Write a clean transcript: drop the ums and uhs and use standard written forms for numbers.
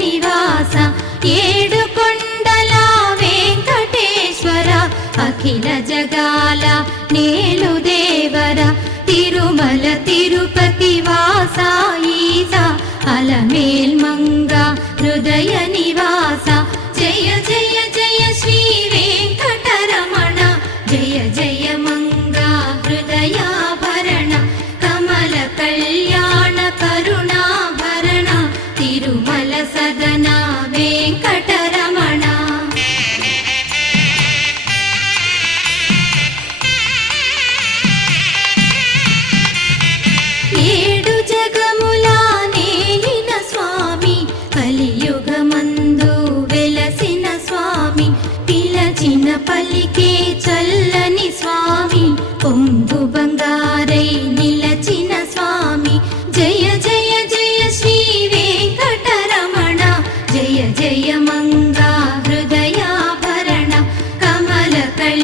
నివాస ఏడుకొండల వెంకటేశ్వర అఖిల జగాల నేలు దేవర తిరుమల తిరుపతి వాస ఈస అలమేల్ మంగ హృదయ నివాస జయ జయ జయ శ్రీ వెంకటరమణ జయ జయ మంగ హృదయాభరణ కమల కళ్యాణ కరుణాభరణ తిరుమల సదన వెంకటరమణ ఏడు జగముల నేలిన స్వామి కలియుగమందు వెలసిన స్వామి పిలచిన పలికే చల్లని స్వామి పొంగు బంగారై నిలచిన స్వామి జయ జయ జయ శ్రీ వెంకటరమణ జయ జయ